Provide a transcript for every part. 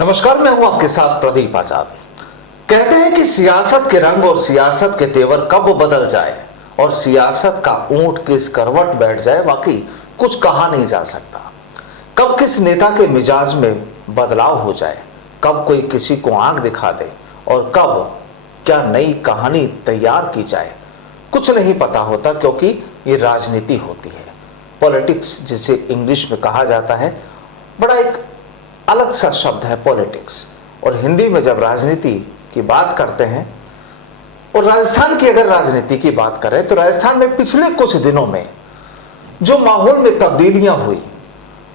नमस्कार, मैं हूं आपके साथ प्रदीप आजाद। कहते हैं कि सियासत के रंग और सियासत के तेवर कब बदल जाए और सियासत का ऊंट किस करवट बैठ जाए, वाकई कुछ कहा नहीं जा सकता। कब किस नेता के मिजाज में बदलाव हो जाए, कब कोई किसी को आंख दिखा दे और कब क्या नई कहानी तैयार की जाए, कुछ नहीं पता होता, क्योंकि ये राजनीति होती है। पॉलिटिक्स जिसे इंग्लिश में कहा जाता है, बड़ा एक अलग सा शब्द है पॉलिटिक्स। और हिंदी में जब राजनीति की बात करते हैं और राजस्थान की अगर राजनीति की बात करें तो राजस्थान में पिछले कुछ दिनों में जो माहौल में तब्दीलियां हुई,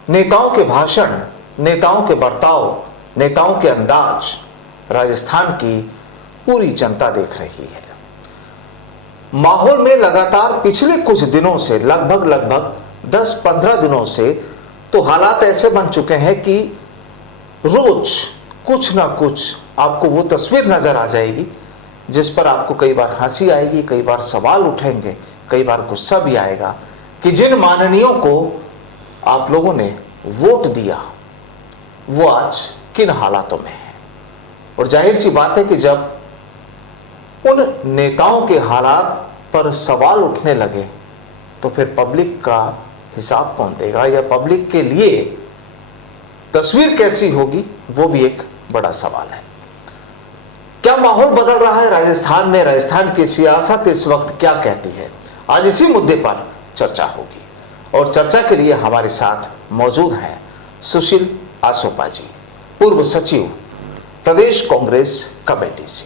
नेताओं के भाषण, नेताओं के बर्ताव, नेताओं के अंदाज, राजस्थान की पूरी जनता देख रही है। माहौल में लगातार पिछले कुछ दिनों से लगभग 10-15 दिनों से तो हालात ऐसे बन चुके हैं कि रोज कुछ ना कुछ आपको वो तस्वीर नजर आ जाएगी जिस पर आपको कई बार हंसी आएगी, कई बार सवाल उठेंगे, कई बार गुस्सा भी आएगा कि जिन माननीयों को आप लोगों ने वोट दिया वो आज किन हालातों में है। और जाहिर सी बात है कि जब उन नेताओं के हालात पर सवाल उठने लगे तो फिर पब्लिक का हिसाब कौन देगा, या पब्लिक के लिए तस्वीर कैसी होगी, वो भी एक बड़ा सवाल है। क्या माहौल बदल रहा है राजस्थान में? राजस्थान की सियासत इस वक्त क्या कहती है? आज इसी मुद्दे पर चर्चा होगी और चर्चा के लिए हमारे साथ मौजूद हैं सुशील आसोपा जी, पूर्व सचिव प्रदेश कांग्रेस कमेटी से।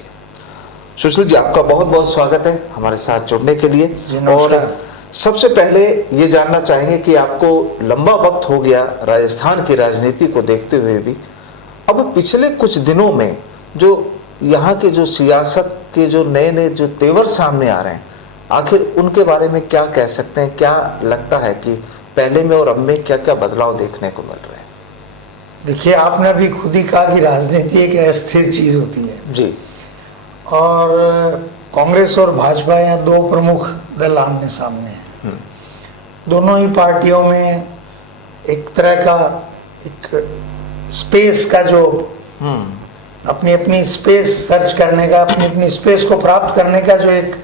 सुशील जी, आपका बहुत बहुत स्वागत है हमारे साथ जुड़ने के लिए। और सबसे पहले ये जानना चाहेंगे कि आपको लंबा वक्त हो गया राजस्थान की राजनीति को देखते हुए भी, अब पिछले कुछ दिनों में जो यहाँ के जो सियासत के जो नए जो तेवर सामने आ रहे हैं, आखिर उनके बारे में क्या कह सकते हैं? क्या लगता है कि पहले में और अब में क्या क्या बदलाव देखने को मिल रहे हैं? देखिए, आपने अभी खुद ही कहा कि राजनीति एक अस्थिर चीज होती है जी, और कांग्रेस और भाजपा यहाँ दो प्रमुख दल आमने सामने हैं। दोनों ही पार्टियों में एक तरह का एक स्पेस का जो अपनी अपनी स्पेस सर्च करने का, अपनी अपनी स्पेस को प्राप्त करने का जो एक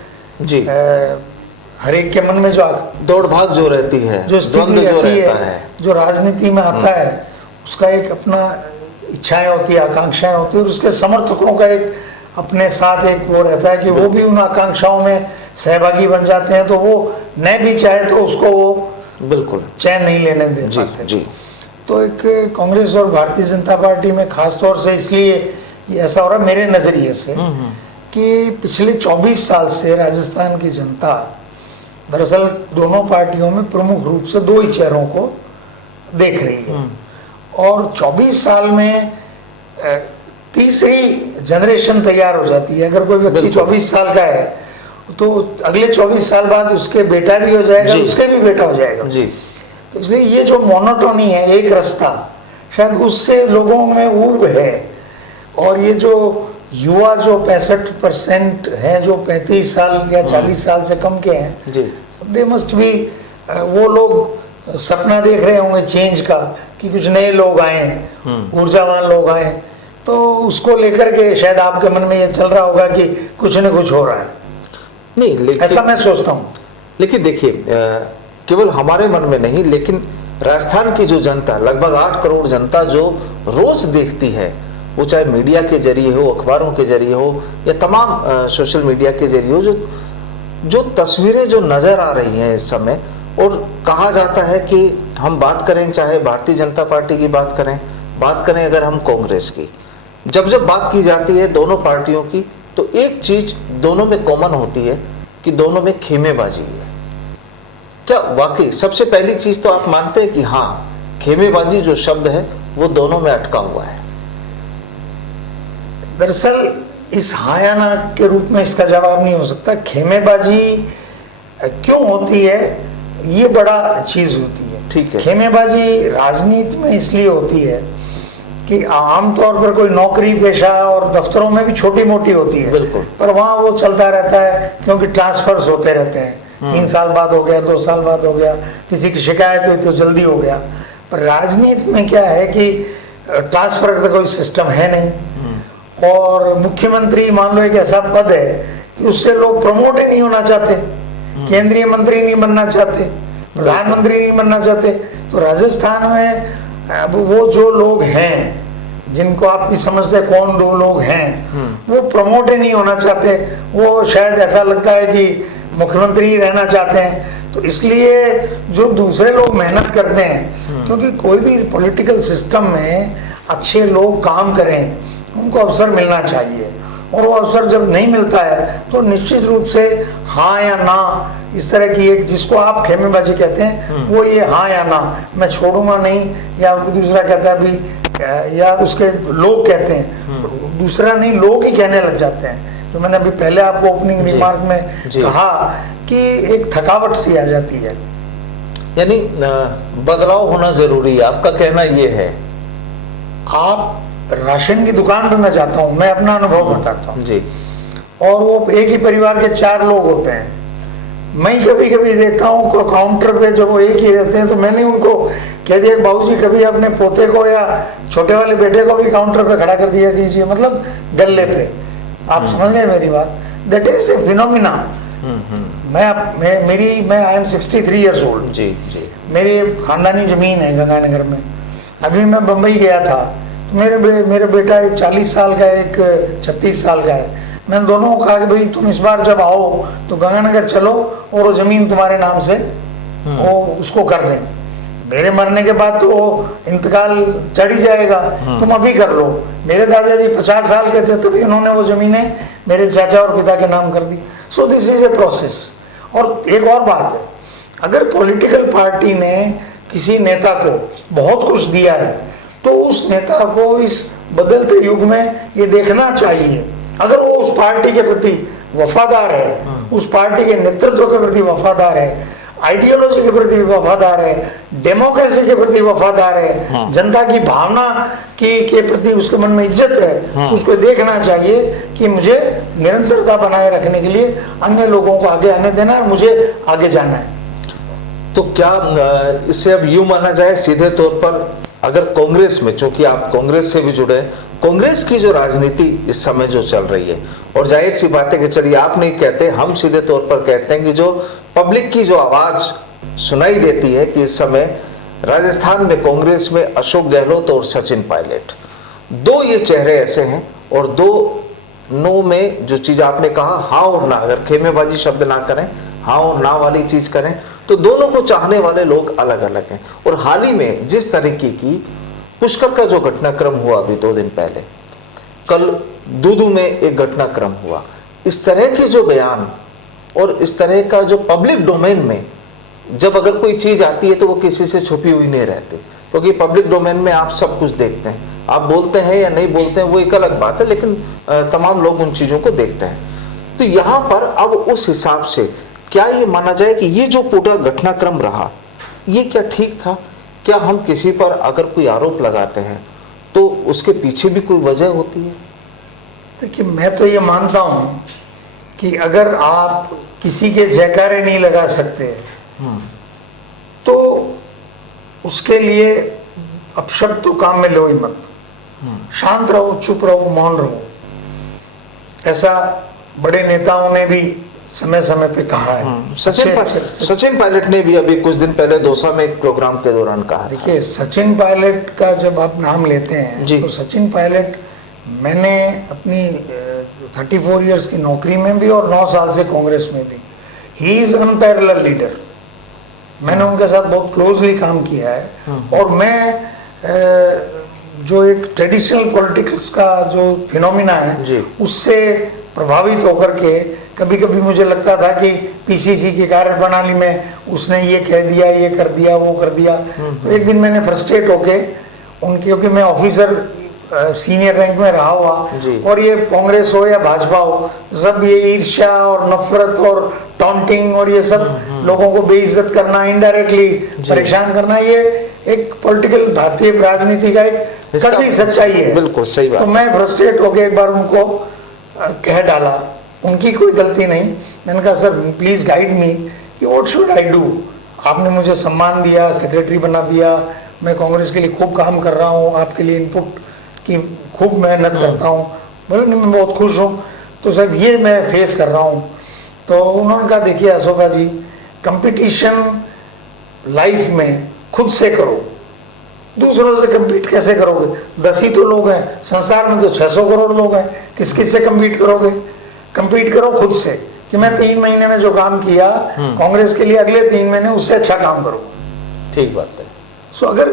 जी हर एक के मन में जो दौड़ भाग जो रहती है, जो स्थिति रहती है, जो राजनीति में आता है, उसका एक अपना इच्छाएं होती है, आकांक्षाएं होती है, और उसके समर्थकों का एक अपने साथ एक वो रहता है कि वो भी उन आकांक्षाओं में सहभागी बन जाते हैं, तो वो न भी चाहे तो उसको वो बिल्कुल चैन नहीं लेने दे पाते। जी। तो एक कांग्रेस और भारतीय जनता पार्टी में खास तौर से इसलिए ये ऐसा हो रहा है मेरे नजरिए से कि पिछले 24 साल से राजस्थान की जनता दरअसल दोनों पार्टियों में प्रमुख रूप से दो ही चेहरों को देख रही है, और 24 साल में तीसरी जनरेशन तैयार हो जाती है। अगर कोई व्यक्ति 24 साल का है तो अगले 24 साल बाद उसके बेटा भी हो जाएगा, उसके भी बेटा हो जाएगा जी। तो इसलिए ये जो मोनोटोनी है, एक रास्ता, शायद उससे लोगों में ऊब है। और ये जो युवा जो 65% है, जो 35 साल या 40 साल से कम के हैं, दे मस्ट भी, वो लोग सपना देख रहे होंगे चेंज का कि कुछ नए लोग आए, ऊर्जावान लोग आए, तो उसको लेकर के शायद आपके मन में ये चल रहा होगा कि कुछ न कुछ हो रहा है। नहीं, लेकिन ऐसा मैं सोचता हूँ। लेकिन देखिए, केवल हमारे मन में नहीं, लेकिन राजस्थान की जो जनता, लगभग 8 करोड़ जनता जो रोज देखती है, वो चाहे मीडिया के जरिए हो, अखबारों के जरिए हो, या तमाम सोशल मीडिया के जरिए हो, जो तस्वीरें जो नजर आ रही हैं इस समय, और कहा जाता है कि हम बात करें चाहे भारतीय जनता पार्टी की बात करें अगर हम कांग्रेस की, जब बात की जाती है दोनों पार्टियों की, तो एक चीज दोनों में कॉमन होती है कि दोनों में खेमेबाजी है। क्या वाकई सबसे पहली चीज तो आप मानते हैं कि हाँ, खेमेबाजी जो शब्द है वो दोनों में अटका हुआ है? दरअसल इस हाँ या ना के रूप में इसका जवाब नहीं हो सकता। खेमेबाजी क्यों होती है, ये बड़ा चीज होती है। ठीक है। खेमेबाजी राजनीति में इसलिए होती है कि आमतौर पर कोई नौकरी पेशा और दफ्तरों में भी छोटी मोटी होती है, बिल्कुल, पर वहाँ वो चलता रहता है क्योंकि ट्रांसफर्स होते रहते हैं। 3 साल बाद हो गया, 2 साल बाद हो गया, किसी की शिकायत हुई तो जल्दी हो गया। पर राजनीति में क्या है कि ट्रांसफर का कोई सिस्टम है नहीं, और मुख्यमंत्री मान लो एक ऐसा पद है कि उससे लोग प्रमोट ही नहीं होना चाहते, केंद्रीय मंत्री नहीं बनना चाहते, प्रधानमंत्री नहीं बनना चाहते। तो राजस्थान में अब वो जो लोग हैं जिनको आप भी समझते हैं कौन दो लोग हैं, वो प्रमोट ही नहीं होना चाहते, वो शायद ऐसा लगता है कि मुख्यमंत्री ही रहना चाहते हैं। तो इसलिए जो दूसरे लोग मेहनत करते हैं, क्योंकि कोई भी पॉलिटिकल सिस्टम में अच्छे लोग काम करें, उनको अवसर मिलना चाहिए, और वो अवसर जब नहीं मिलता है तो निश्चित रूप से हाँ या ना, इस तरह की एक जिसको आप खेमेबाजी कहते हैं, वो ये हाँ या ना, मैं छोड़ूंगा नहीं, या दूसरा कहता है अभी, या उसके लोग कहते हैं, दूसरा नहीं लोग ही कहने लग जाते हैं। तो मैंने अभी पहले आपको ओपनिंग रिमार्क में कहा कि एक थकावट सी आ जाती है, यानी बदलाव होना जरूरी है, आपका कहना ये है। आप राशन की दुकान पे मैं जाता हूँ, मैं अपना अनुभव बताता हूँ जी, और वो एक ही परिवार के 4 लोग होते हैं। मैं कभी कभी देखता हूँ काउंटर पे जब वो एक ही रहते हैं, तो मैंने उनको कह दिया बाबूजी कभी अपने पोते को या छोटे वाले बेटे को भी काउंटर पे खड़ा कर दिया कीजिए, मतलब गले पे। आप समझ गए मेरी बात? That is a phenomena. मैं आई एम 63 ईयर्स ओल्ड जी जी, मेरी खानदानी जमीन है गंगानगर में। अभी मैं बम्बई गया था, तो मेरे बेटा एक 40 साल का है, एक 36 साल का है। मैंने दोनों को कहा कि भाई तुम इस बार जब आओ तो गंगानगर चलो और वो जमीन तुम्हारे नाम से वो उसको कर दें। मेरे मरने के बाद तो वो इंतकाल चढ़ ही जाएगा, तुम अभी कर लो। मेरे दादाजी 50 साल के थे, तभी उन्होंने वो जमीनें मेरे चाचा और पिता के नाम कर दी। So this is a process. और एक और बात है, अगर पॉलिटिकल पार्टी ने किसी नेता को बहुत कुछ दिया है, तो उस नेता को इस बदलते युग में ये देखना चाहिए, अगर वो उस पार्टी के प्रति वफादार है, उस पार्टी के नेतृत्व के प्रति वफादार है, आइडियोलॉजी के प्रति वफादार है, डेमोक्रेसी के प्रति वफादार है, जनता की भावना के प्रति उसके मन में इज्जत है, उसको देखना चाहिए कि मुझे निरंतरता बनाए रखने के लिए अन्य लोगों को आगे आने देना है, मुझे आगे जाना है। तो क्या इससे अब यूं माना जाए सीधे तौर पर, अगर कांग्रेस में, चूंकि आप कांग्रेस से भी जुड़े हैं, कांग्रेस की जो राजनीति इस समय जो चल रही है, और जाहिर सी बात है कि चलिए आप नहीं कहते, हम सीधे तौर पर कहते हैं कि जो पब्लिक की जो आवाज सुनाई देती है कि इस समय राजस्थान में कांग्रेस में अशोक गहलोत और सचिन पायलट, दो ये चेहरे ऐसे हैं, और दोनों में जो चीज आपने कहा हाँ और ना, अगर खेमेबाजी शब्द ना करें, हाँ और ना वाली चीज करें, तो दोनों को चाहने वाले लोग अलग अलग हैं। और हाल ही में जिस तरीके की पुष्कर का जो घटनाक्रम हुआ अभी 2 दिन पहले, कल दूदू में एक घटनाक्रम हुआ, इस तरह की जो बयान और इस तरह का जो पब्लिक डोमेन में जब अगर कोई चीज आती है तो वो किसी से छुपी हुई नहीं रहती, क्योंकि पब्लिक डोमेन में आप सब कुछ देखते हैं, आप बोलते हैं या नहीं बोलते हैं वो एक अलग बात है, लेकिन तमाम लोग उन चीजों को देखते हैं। तो यहां पर अब उस हिसाब से क्या ये माना जाए कि ये जो पूरा घटनाक्रम रहा, ये क्या ठीक था? क्या हम किसी पर अगर कोई आरोप लगाते हैं तो उसके पीछे भी कोई वजह होती है? देखिए, मैं तो ये मानता हूं कि अगर आप किसी के जयकारे नहीं लगा सकते तो उसके लिए अपशब्द तो काम में लो ही मत, शांत रहो, चुप रहो, मौन रहो। ऐसा बड़े नेताओं ने भी समय समय पे कहा है। सचिन पायलट ने भी अभी कुछ दिन पहले दौसा में एक प्रोग्राम के दौरान कहा। देखिए, सचिन पायलट का जब आप नाम लेते हैं तो सचिन पायलट, मैंने अपनी 34 इयर्स की नौकरी में भी और 9 साल से कांग्रेस में भी, ही इज अनपैरेलल लीडर। मैंने उनके साथ बहुत क्लोजली काम किया है, और मैं जो एक ट्रेडिशनल पॉलिटिक्स का जो फिनोमिना है उससे प्रभावित होकर के कभी कभी मुझे लगता था कि पीसीसी की कार्यप्रणाली में उसने ये कह दिया, ये कर दिया, वो कर दिया। तो एक दिन मैंने फ्रस्ट्रेट होके उनके, क्योंकि मैं ऑफिसर सीनियर रैंक में रहा हुआ, और ये कांग्रेस हो या भाजपा हो, सब ये ईर्ष्या और नफरत और टॉन्टिंग और ये सब लोगों को बेइज्जत करना, इनडायरेक्टली परेशान करना, ये एक पॉलिटिकल भारतीय राजनीति का एक कड़वी सच्चाई है। बिल्कुल सही बात। तो मैं फ्रस्ट्रेट होके एक बार उनको कह डाला, उनकी कोई गलती नहीं। मैंने कहा सर प्लीज गाइड मी कि व्हाट शुड आई डू। आपने मुझे सम्मान दिया, सेक्रेटरी बना दिया, मैं कांग्रेस के लिए खूब काम कर रहा हूँ, आपके लिए इनपुट की खूब मेहनत करता हूँ। बोले नहीं, मैं बहुत खुश हूँ, तो साहब ये मैं फेस कर रहा हूँ। तो उन्होंने कहा देखिए अशोका जी, कंपटीशन लाइफ में खुद से करो, दूसरों से कम्पीट कैसे करोगे? 10 ही तो लोग हैं संसार में, तो 600 करोड़ लोग हैं, किस किस से कम्पीट करोगे? कम्पीट करो खुद से, कि मैं 3 महीने में जो काम किया कांग्रेस के लिए, अगले 3 महीने उससे अच्छा काम करूंगा। ठीक बात है। सो अगर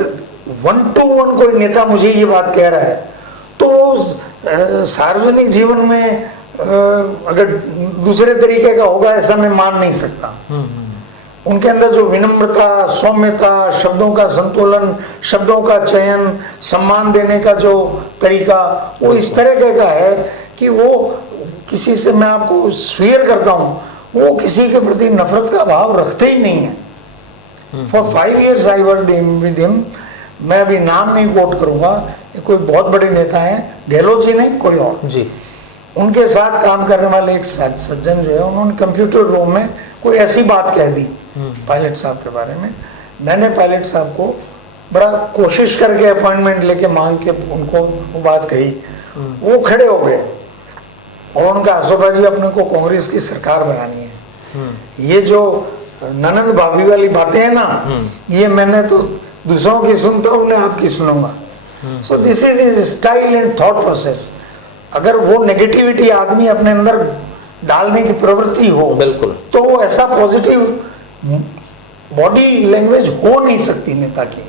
1 to 1 कोई नेता मुझे ये बात कह रहा है, तो सार्वजनिक जीवन में अगर दूसरे तरीके का होगा ऐसा मैं मान नहीं सकता। उनके अंदर जो विनम्रता, सौम्यता, शब्दों का संतुलन, शब्दों का चयन, सम्मान देने का जो तरीका, वो इस तरह का है कि वो किसी से, मैं आपको स्वीयर करता हूँ, वो किसी के प्रति नफरत का भाव रखते ही नहीं है। For 5 years I worked with him. मैं अभी नाम नहीं कोट करूंगा, कोई बहुत बड़े नेता हैं, गहलोत जी नहीं, कोई और जी। उनके साथ काम करने वाले एक सज्जन जो है, उन्होंने कंप्यूटर रूम में कोई ऐसी बात कह दी पायलट साहब के बारे में। मैंने पायलट साहब को बड़ा कोशिश करके अपॉइंटमेंट लेके मांग के उनको वो बात कही, वो खड़े हो गए और उनका अशोका जी अपने को कांग्रेस की सरकार बनानी है। ये जो ननद भाभी वाली बातें हैं ना, ये मैंने तो दूसरों की सुनता हूँ, मैं आपकी सुनूंगा। सो this is his style and thought process. अगर वो नेगेटिविटी आदमी अपने अंदर डालने की प्रवृत्ति हो, बिल्कुल, तो वो ऐसा पॉजिटिव बॉडी लैंग्वेज हो नहीं सकती नेता की।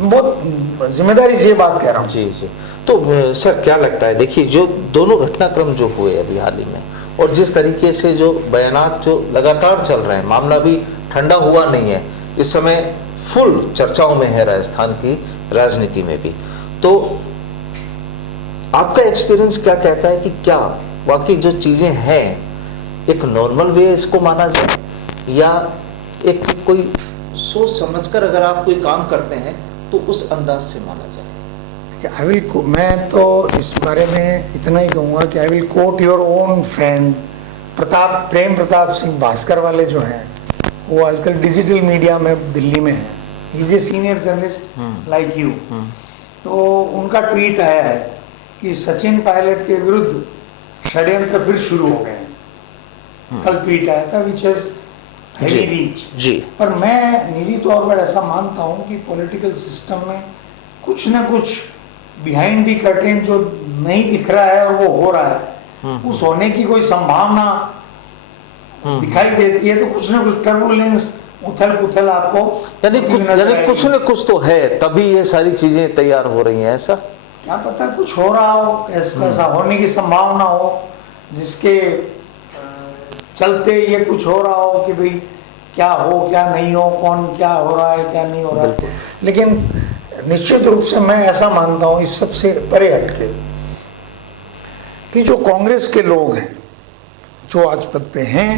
बहुत जिम्मेदारी से ये बात कह रहा हूँ। जी जी। तो सर क्या लगता है, देखिए जो दोनों घटनाक्रम जो हुए अभी हाल ही में, और जिस तरीके से जो बयानात जो लगातार चल रहे हैं, मामला भी ठंडा हुआ नहीं है, इस समय फुल चर्चाओं में है राजस्थान की राजनीति में भी, तो आपका एक्सपीरियंस क्या कहता है कि क्या वाकई जो चीजें हैं एक नॉर्मल वे इसको माना जाए, या एक कोई सोच समझकर अगर आप कोई काम करते हैं तो उस अंदाज से माना जाए? मैं तो इस बारे में इतना ही कहूँगा कि I will quote your own friend Prem Pratap Singh Bhaskar वाले जो हैं, वो आजकल डिजिटल मीडिया में दिल्ली में है, is a senior journalist like you. तो उनका ट्वीट आया है कि सचिन पायलट के विरुद्ध षड्यंत्र फिर शुरू हो गए हैं। कल ट्वीट आया था विच हैज हेवी रीच जी। पर मैं निजी तौर पर ऐसा मानता हूँ कि पॉलिटिकल सिस्टम में कुछ न कुछ बिहाइंड दी कर्टेन जो नहीं दिख रहा है और वो हो रहा है, उस होने की कोई संभावना दिखाई देती है। तो कुछ न कुछ टर्बुलेंस, उथल पुथल आपको यानी कुछ न कुछ तो है, तभी ये सारी चीजें तैयार हो रही हैं। ऐसा क्या पता कुछ हो रहा हो, ऐसा होने की संभावना हो जिसके चलते ये कुछ हो रहा हो कि भाई क्या हो क्या नहीं हो, कौन क्या हो रहा है क्या नहीं हो रहा है। लेकिन निश्चित रूप से मैं ऐसा मानता हूँ, इस सबसे परे हटके, कि जो कांग्रेस के लोग हैं जो आज पद पे हैं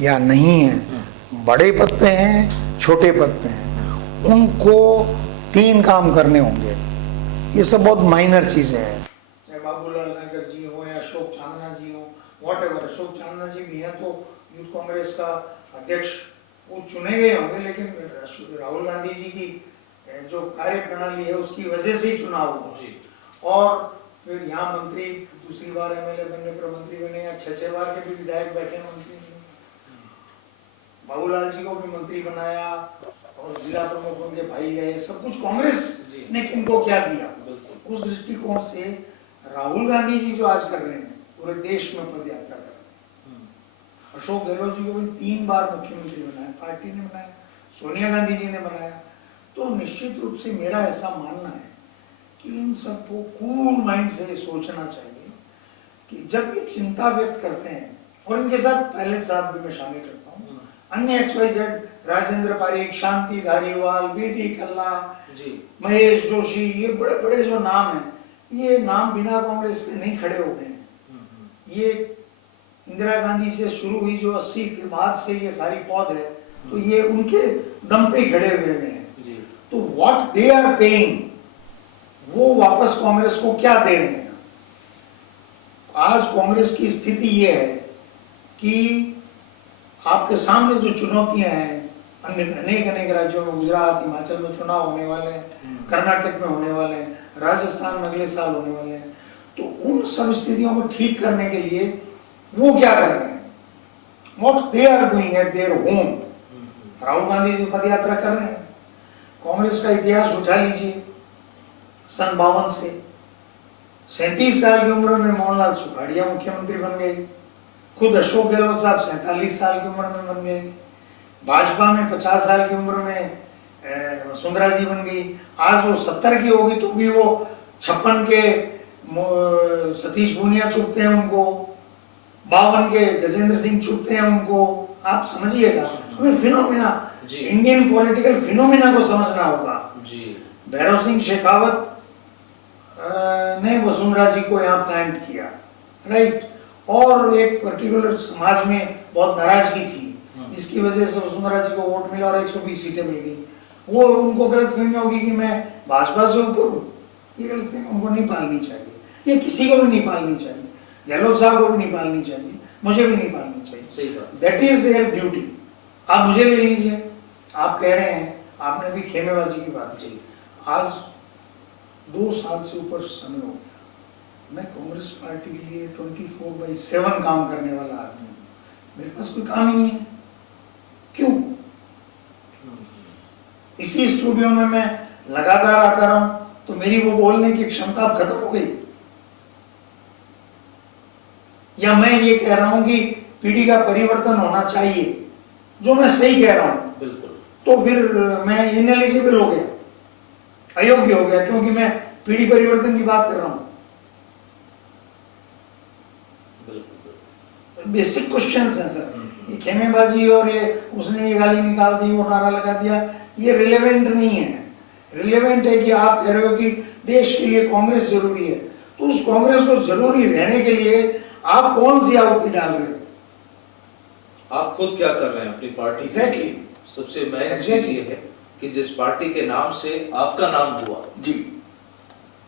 या नहीं हैं, बड़े पद पे हैं छोटे पद पे हैं, उनको 3 काम करने होंगे। ये सब बहुत माइनर चीजें हैं, चाहे बाबूलाल नागर जी हो या अशोक चांदना जी हो, व्हाटएवर। अशोक चांदना जी भी हैं तो यूथ कांग्रेस का अध्यक्ष, वो चुने गए होंगे, लेकिन राहुल गांधी जी की जो कार्य प्रणाली है उसकी वजह से ही चुनाव हुआ। और फिर यहाँ मंत्री, दूसरी बार एमएलए बनने पर मंत्री बने, या 6 बार के भी विधायक बैठे मंत्री। बाबूलाल जी को भी मंत्री बनाया और जिला प्रमुख उनके भाई रहे। सब कुछ कांग्रेस ने किनको क्या दिया। उस दृष्टिकोण से राहुल गांधी जी जो आज कर रहे हैं, पूरे देश में पद यात्रा कर रहे हैं। अशोक गहलोत जी को भी 3 बार मुख्यमंत्री बनाया, पार्टी ने बनाया, सोनिया गांधी जी ने बनाया। तो निश्चित रूप से मेरा ऐसा मानना है कि इन सबको कूल माइंड से सोचना चाहिए कि जब ये चिंता व्यक्त करते हैं, और इनके साथ पायलट साहब भी मैं शामिल करता हूँ, अन्य XYZ, राजेंद्र पारीख, शांति धारीवाल, बीडी कल्ला, महेश जोशी, ये बड़े बड़े जो नाम हैं, ये नाम बिना कांग्रेस के नहीं खड़े हो गए हैं। ये इंदिरा गांधी से शुरू हुई जो 80 के बाद से ये सारी पौध है, तो ये उनके दम पे खड़े हुए हैं। तो व्हाट दे आर पेइंग, वो वापस कांग्रेस को क्या दे रहे हैं। आज कांग्रेस की स्थिति ये है कि आपके सामने जो चुनौतियां हैं, अन्य अनेक अनेक राज्यों में, गुजरात, हिमाचल में चुनाव होने वाले हैं, कर्नाटक में होने वाले हैं, राजस्थान में अगले साल होने वाले हैं। तो उन सब स्थितियों को ठीक करने के लिए वो क्या कर रहे हैं, what they are doing at there home. Rahul Gandhi ji पद यात्रा कर रहे हैं। कांग्रेस का इतिहास उठा लीजिए, सन 52 से 37 साल की उम्र में मोहनलाल सुखाड़िया मुख्यमंत्री बन गए। खुद अशोक गहलोत साहब 47 साल की उम्र में बन गए। भाजपा में 50 साल की उम्र में वसुंधरा जी बन गई। आज वो 70 की होगी तो भी वो 56 के सतीश पूनिया चुपते हैं उनको, 52 के गजेंद्र सिंह चुपते हैं उनको। आप समझिएगा, हमें फिनोमिना, इंडियन पॉलिटिकल फिनोमिना को समझना होगा। भैरव सिंह शेखावत ने वसुंधरा जी को यहाँ प्लांट किया, राइट, और एक पर्टिकुलर समाज में बहुत नाराजगी थी जिसकी वजह से वसुंधरा जी को वोट मिला और 120 सीटें मिल गई। वो उनको गलतफहमी होगी कि मैं भाजपा से ऊपर हूँ, ये गलतफहमी उनको नहीं पालनी चाहिए, ये किसी को भी नहीं पालनी चाहिए, गहलोत साहब को भी नहीं पालनी चाहिए, मुझे भी नहीं पालनी चाहिए। That is there duty. आप मुझे ले लीजिए, आप कह रहे हैं, आपने भी खेमेबाजी की बात की, आज 2 साल से ऊपर समय हो गया, मैं कांग्रेस पार्टी के लिए 24/7 काम करने वाला आदमी हूँ, मेरे पास कोई काम ही नहीं है। क्यों? इसी स्टूडियो में मैं लगातार आता रहा हूं तो मेरी वो बोलने की क्षमता अब खत्म हो गई, या मैं ये कह रहा हूं कि पीढ़ी का परिवर्तन होना चाहिए, जो मैं सही कह रहा हूं, बिल्कुल, तो फिर मैं इनएलिजिबल हो गया, अयोग्य हो गया, क्योंकि मैं पीढ़ी परिवर्तन की बात कर रहा हूं। बेसिक क्वेश्चंस हैं सर, ये खेमेबाजी और ये उसने ये गाली निकाल दी, वो नारा लगा दिया, ये रिलेवेंट नहीं है। रिलेवेंट है कि आप कह रहे हो कि देश के लिए कांग्रेस जरूरी है, तो उस कांग्रेस को जरूरी रहने के लिए आप कौन सी आहुति डाल रहे हो? आप खुद क्या कर रहे हैं अपनी पार्टी? एग्जैक्टली। सबसे मेन चीज ये है कि जिस पार्टी के नाम से आपका नाम हुआ जी,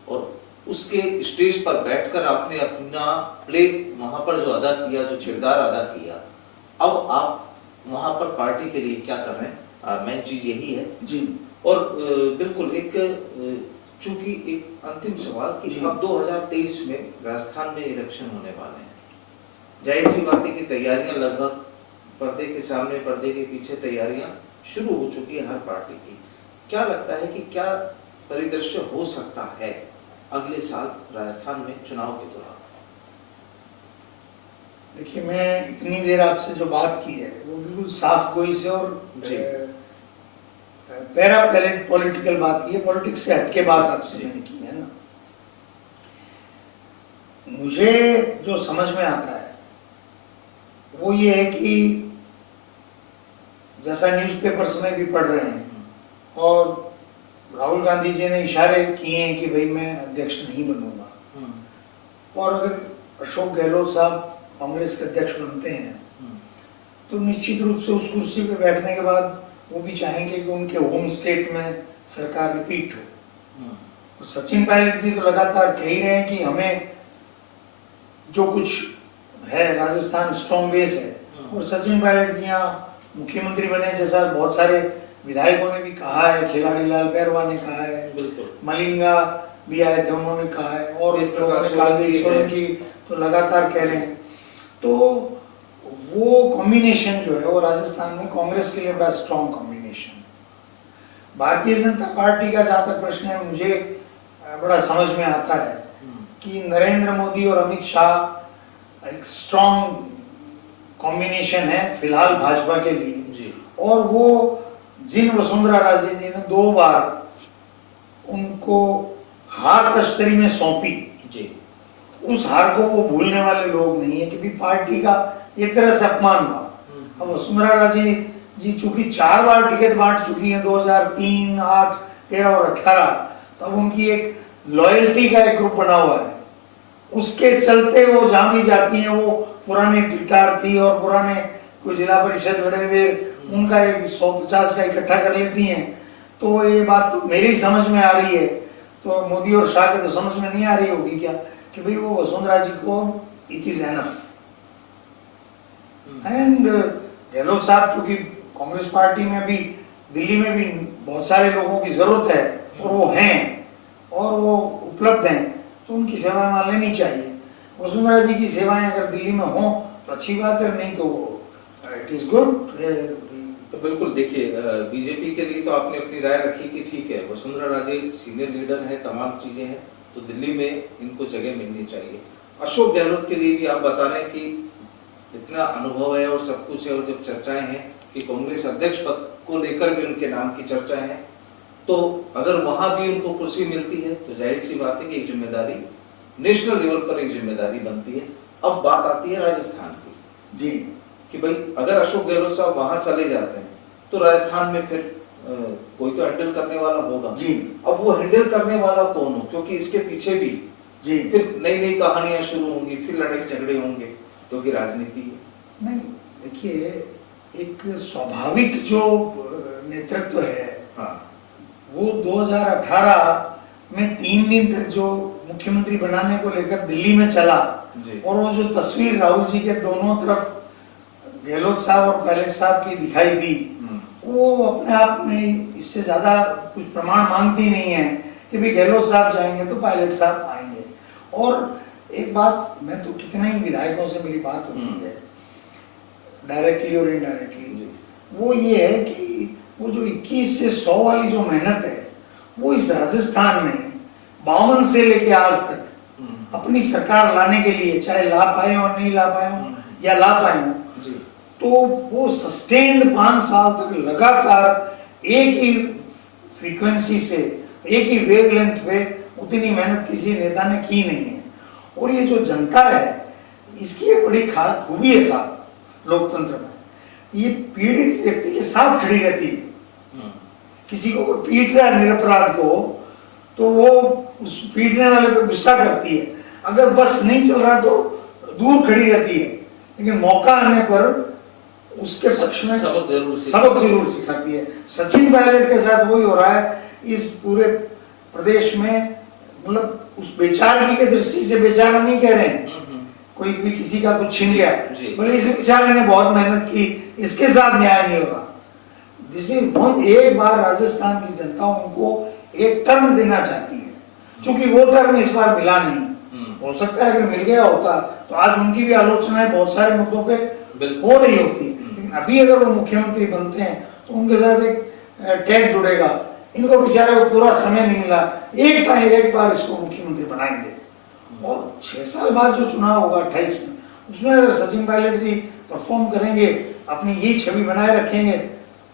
और उसके स्टेज पर बैठकर आपने अपना प्ले वहां पर जो अदा किया, जो किरदार अदा किया, अब आप वहां पर पार्टी के लिए क्या कर रहे हैं? मेन चीज यही है जी। और बिल्कुल एक चूंकि एक अंतिम सवाल कि अब 2023 में राजस्थान में इलेक्शन होने वाले हैं, जाहिर सी बात है कि तैयारियां लगभग पर्दे के सामने, पर्दे के पीछे तैयारियां शुरू हो चुकी है हर पार्टी की। क्या लगता है कि क्या परिदृश्य हो सकता है अगले साल राजस्थान में चुनाव के दौरान? देखिए, मैं इतनी देर आपसे जो बात की है वो बिल्कुल साफ गोई से और पैरा पॉलिटिकल बात की है, पॉलिटिक्स से हटके बात आपसे मैंने की है ना। मुझे जो समझ में आता है वो ये है कि जैसा न्यूज़पेपर्स में भी पढ़ रहे हैं और राहुल गांधी जी ने इशारे किए हैं कि भाई मैं अध्यक्ष नहीं बनूंगा, और अगर अशोक गहलोत साहब कांग्रेस के अध्यक्ष बनते हैं तो निश्चित रूप से उस कुर्सी पे बैठने के बाद वो भी चाहेंगे कि उनके होम स्टेट में सरकार रिपीट हो। और सचिन पायलट जी तो लगातार कह ही रहे हैं कि हमें जो कुछ है राजस्थान स्ट्रॉन्ग बेस है, और सचिन पायलट जी यहाँ मुख्यमंत्री बने जैसा बहुत सारे विधायकों ने भी कहा है, खिलाड़ी लाल बैरवा ने कहा है, मलिंगा भी आए थे उन्होंने कहा है, और की तो लगातार कह रहे हैं। तो वो कॉम्बिनेशन जो है वो राजस्थान में कांग्रेस के लिए बड़ा strong combination. Bharatiya Janata party का जहाँ तक प्रश्न है, मुझे बड़ा समझ में आता है कि नरेंद्र मोदी और अमित शाह एक स्ट्रॉन्ग कॉम्बिनेशन है फिलहाल भाजपा के लिए जी। और वो जिन वसुंधरा राजे जी ने 2 बार उनको हार तश्तरी में सौंपी जी, उस हार को वो भूलने वाले लोग नहीं है, क्योंकि पार्टी का एक तरह से अपमान हुआ। अब वसुंधरा राजे जी चूंकि 4 बार टिकट बांट चुकी हैं, 2003, 8, 13 और 18, तब उनकी एक लॉयल्टी का एक ग्रुप बना हुआ है। उसके चलते वो जहां भी जाती हैं वो पुराने टिकटार थी और पुराने कोई जिला परिषद लड़े हुए उनका एक 150 का इकट्ठा कर लेती हैं। तो ये बात तो मेरी समझ में आ रही है, तो मोदी और शाह के तो समझ में नहीं आ रही होगी क्या कि भाई वो वसुंधरा जी को it is enough. And Gehlot साहब चूंकि कांग्रेस पार्टी में भी, दिल्ली में भी बहुत सारे लोगों की जरूरत है और वो हैं और वो उपलब्ध हैं, तो उनकी सेवाएं मान लेनी चाहिए। वसुंधरा जी की सेवाएं अगर दिल्ली में हों तो अच्छी बात है, नहीं तो इट इज गुड। तो बिल्कुल देखिए, बीजेपी के लिए तो आपने अपनी राय रखी कि ठीक है, वसुंधरा राजे सीनियर लीडर है, तमाम चीजें हैं, तो दिल्ली में इनको जगह मिलनी चाहिए। अशोक गहलोत के लिए भी आप बता रहे हैं कि इतना अनुभव है और सब कुछ है, और जब चर्चाएं हैं कि कांग्रेस अध्यक्ष पद को लेकर भी उनके नाम की चर्चाएं हैं, तो अगर वहां भी उनको कुर्सी मिलती है तो जाहिर सी बात है कि एक जिम्मेदारी नेशनल लेवल पर एक जिम्मेदारी बनती है। अब बात आती है राजस्थान की जी, कि भाई अगर अशोक गहलोत साहब वहां चले जाते हैं तो राजस्थान में फिर कोई तो हैंडल करने वाला होगा जी। अब वो हैंडल करने वाला कौन हो, क्योंकि इसके पीछे भी जी, फिर नई नई कहानियां शुरू होंगी, फिर लड़ाई झगड़े होंगे, क्योंकि राजनीति है। नहीं देखिए, एक स्वाभाविक जो नेतृत्व है हाँ वो 2018 में 3 दिन तक जो मुख्यमंत्री बनाने को लेकर दिल्ली में चला, जी। और वो जो तस्वीर राहुल जी के दोनों तरफ गहलोत साहब और पायलट साहब की दिखाई दी, वो अपने आप में इससे ज्यादा कुछ प्रमाण मांगती नहीं है कि भाई गहलोत साहब जाएंगे तो पायलट साहब आएंगे। और एक बात, मैं तो कितने ही विधायकों से मेरी बात होती है डायरेक्टली और इनडायरेक्टली, वो ये है कि वो जो 21 से 100 वाली जो मेहनत है वो इस राजस्थान में 52 से लेके आज तक अपनी सरकार लाने के लिए, चाहे ला पाए और नहीं ला पाए हो या ला पाए हो, तो वो सस्टेन्ड 5 साल तक लगातार एक ही फ्रीक्वेंसी से, एक ही वेवलेंथ पे उतनी मेहनत किसी नेता ने की नहीं है। और ये जो जनता है, इसकी एक बड़ी खास खूबी है साहब लोकतंत्र में, ये पीड़ित व्यक्ति के साथ खड़ी रहती है। किसी को कोई पीट रहा है निरपराध को, तो वो उस पीटने वाले पे गुस्सा करती है, अगर बस नहीं चल रहा तो दूर खड़ी रहती है, लेकिन मौका आने पर उसके पक्ष में सबक जरूर सिखाती है। सचिन पायलट के साथ वही हो रहा है इस पूरे प्रदेश में। मतलब उस बेचारगी के दृष्टि से बेचारा नहीं कह रहे हैं, कोई भी किसी का कुछ छीन गया, बोले इस बेचारे ने बहुत मेहनत की, इसके साथ न्याय नहीं हो रहा। दिस इज वन, एक बार राजस्थान की जनता उनको एक टर्म देना चाहती है, क्योंकि वो टर्म इस बार मिला नहीं। हो सकता है अगर मिल गया होता तो आज उनकी भी आलोचनाएं बहुत सारे मुद्दों पे हो रही होती, लेकिन अभी अगर वो मुख्यमंत्री बनते हैं तो उनके साथ एक टैग जुड़ेगा। इनको बेचारे को पूरा समय नहीं मिला, एक बार इसको मुख्यमंत्री बनाएंगे, और 6 साल बाद जो चुनाव होगा 28 में, उसमें अगर सचिन पायलट जी परफॉर्म करेंगे, अपनी यही छवि बनाए रखेंगे,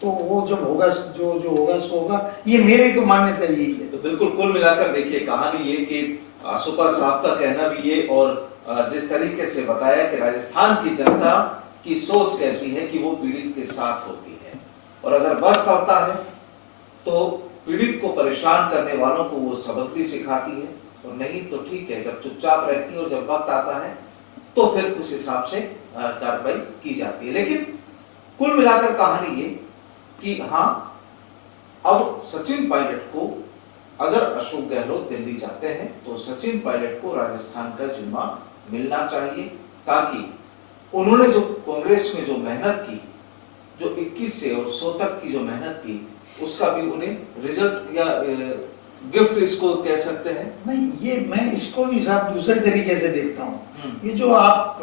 तो वो जब होगा जो होगा सो होगा। ये मेरी तो मान्यता यही है। तो बिल्कुल कुल मिलाकर देखिए, कहानी ये कि सुपा साहब का कहना भी ये, और जिस तरीके से बताया कि राजस्थान की जनता की सोच कैसी है कि वो पीड़ित के साथ होती है, और अगर बस चलता है तो पीड़ित को परेशान करने वालों को वो सबक भी सिखाती है, और नहीं तो ठीक है, जब चुपचाप रहती है और जब वक्त आता है तो फिर उस हिसाब से कार्रवाई की जाती है। लेकिन कुल मिलाकर कहानी ये कि हाँ, अब सचिन पायलट को, अगर अशोक गहलोत दिल्ली जाते हैं तो सचिन पायलट को राजस्थान का जिम्मा मिलना चाहिए, ताकि उन्होंने जो कांग्रेस में जो मेहनत की, जो 21 से और 100 तक की जो मेहनत की, उसका भी उन्हें रिजल्ट या गिफ्ट इसको कह सकते हैं। नहीं, ये मैं इसको भी साहब दूसरे तरीके से देखता हूँ। ये जो आप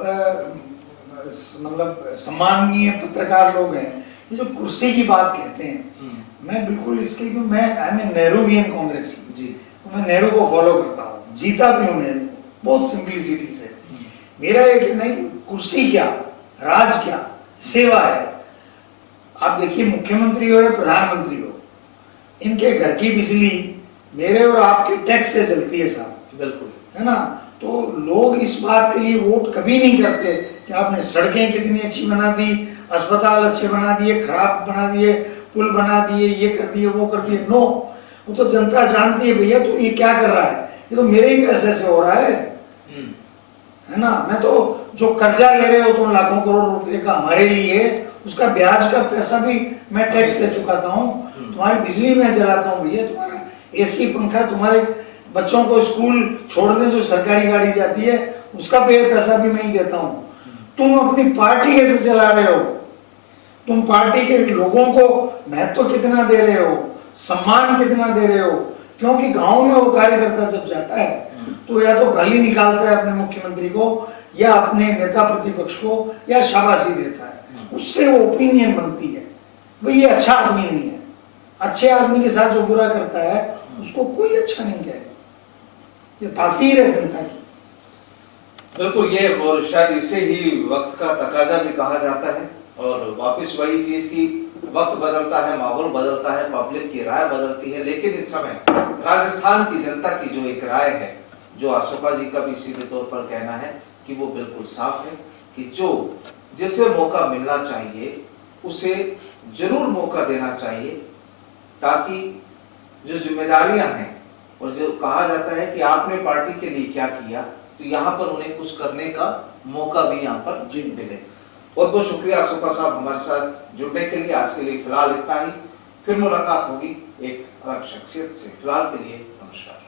मतलब सम्माननीय पत्रकार लोग हैं, ये जो कुर्सी की बात कहते हैं, मैं बिल्कुल इसके, मैं आई एम ए नेहरूवियन कांग्रेसी जी, मैं नेहरू को फॉलो करता हूँ, जीता भी हूँ नेहरू को, बहुत सिंपलिसिटी से। मेरा एक नहीं, कुर्सी क्या, राज क्या, सेवा है। आप देखिए, मुख्यमंत्री हो या प्रधानमंत्री हो, इनके घर की बिजली मेरे और आपके टैक्स से चलती है साहब, बिल्कुल, है ना। तो लोग इस बात के लिए वोट कभी नहीं करते कि आपने सड़कें कितनी अच्छी बना दी, अस्पताल अच्छे बना दिए, खराब बना दिए, पुल बना दिए, ये कर दिए, वो कर दिए। नो, वो तो जनता जानती है भैया तो ये क्या कर रहा है, ये तो मेरे ही पैसे से हो रहा है ना। मैं तो जो कर्जा ले रहे हो तुम लाखों करोड़ रुपए का हमारे लिए, उसका ब्याज का पैसा भी मैं टैक्स से चुकाता हूँ। तुम्हारी बिजली में जलाता हूँ भैया, तुम्हारा एसी पंखा, तुम्हारे बच्चों को स्कूल छोड़ने जो सरकारी गाड़ी जाती है उसका पैसा भी मैं ही देता हूँ। तुम अपनी पार्टी कैसे चला रहे हो, तुम पार्टी के लोगों को महत्व कितना दे रहे हो, सम्मान कितना दे रहे हो। क्योंकि गांव में वो कार्यकर्ता जब जाता है तो या तो गाली निकालता है अपने मुख्यमंत्री को, या अपने नेता प्रतिपक्ष को, या शाबाशी देता है। उससे वो ओपिनियन बनती है भाई ये अच्छा आदमी नहीं है। अच्छे आदमी के साथ जो बुरा करता है उसको कोई अच्छा नहीं कहेगा। ये तासीर है जनता की। बिल्कुल, ये और शायद इसे ही वक्त का तकाजा भी कहा जाता है। और वापस वही चीज की वक्त बदलता है, माहौल बदलता है, पब्लिक की राय बदलती है। लेकिन इस समय राजस्थान की जनता की जो एक राय है, जो अशोका जी का भी सीधे तौर पर कहना है कि वो बिल्कुल साफ है कि जो जिसे मौका मिलना चाहिए उसे जरूर मौका देना चाहिए, ताकि जो जिम्मेदारियां हैं और जो कहा जाता है कि आपने पार्टी के लिए क्या किया, तो यहाँ पर उन्हें कुछ करने का मौका भी यहाँ पर मिले। बहुत बहुत शुक्रिया अशोका साहब हमारे साथ जुड़ने के लिए। आज के लिए फिलहाल इतना ही, फिर मुलाकात होगी एक अलग शख्सियत से। फिलहाल के लिए नमस्कार।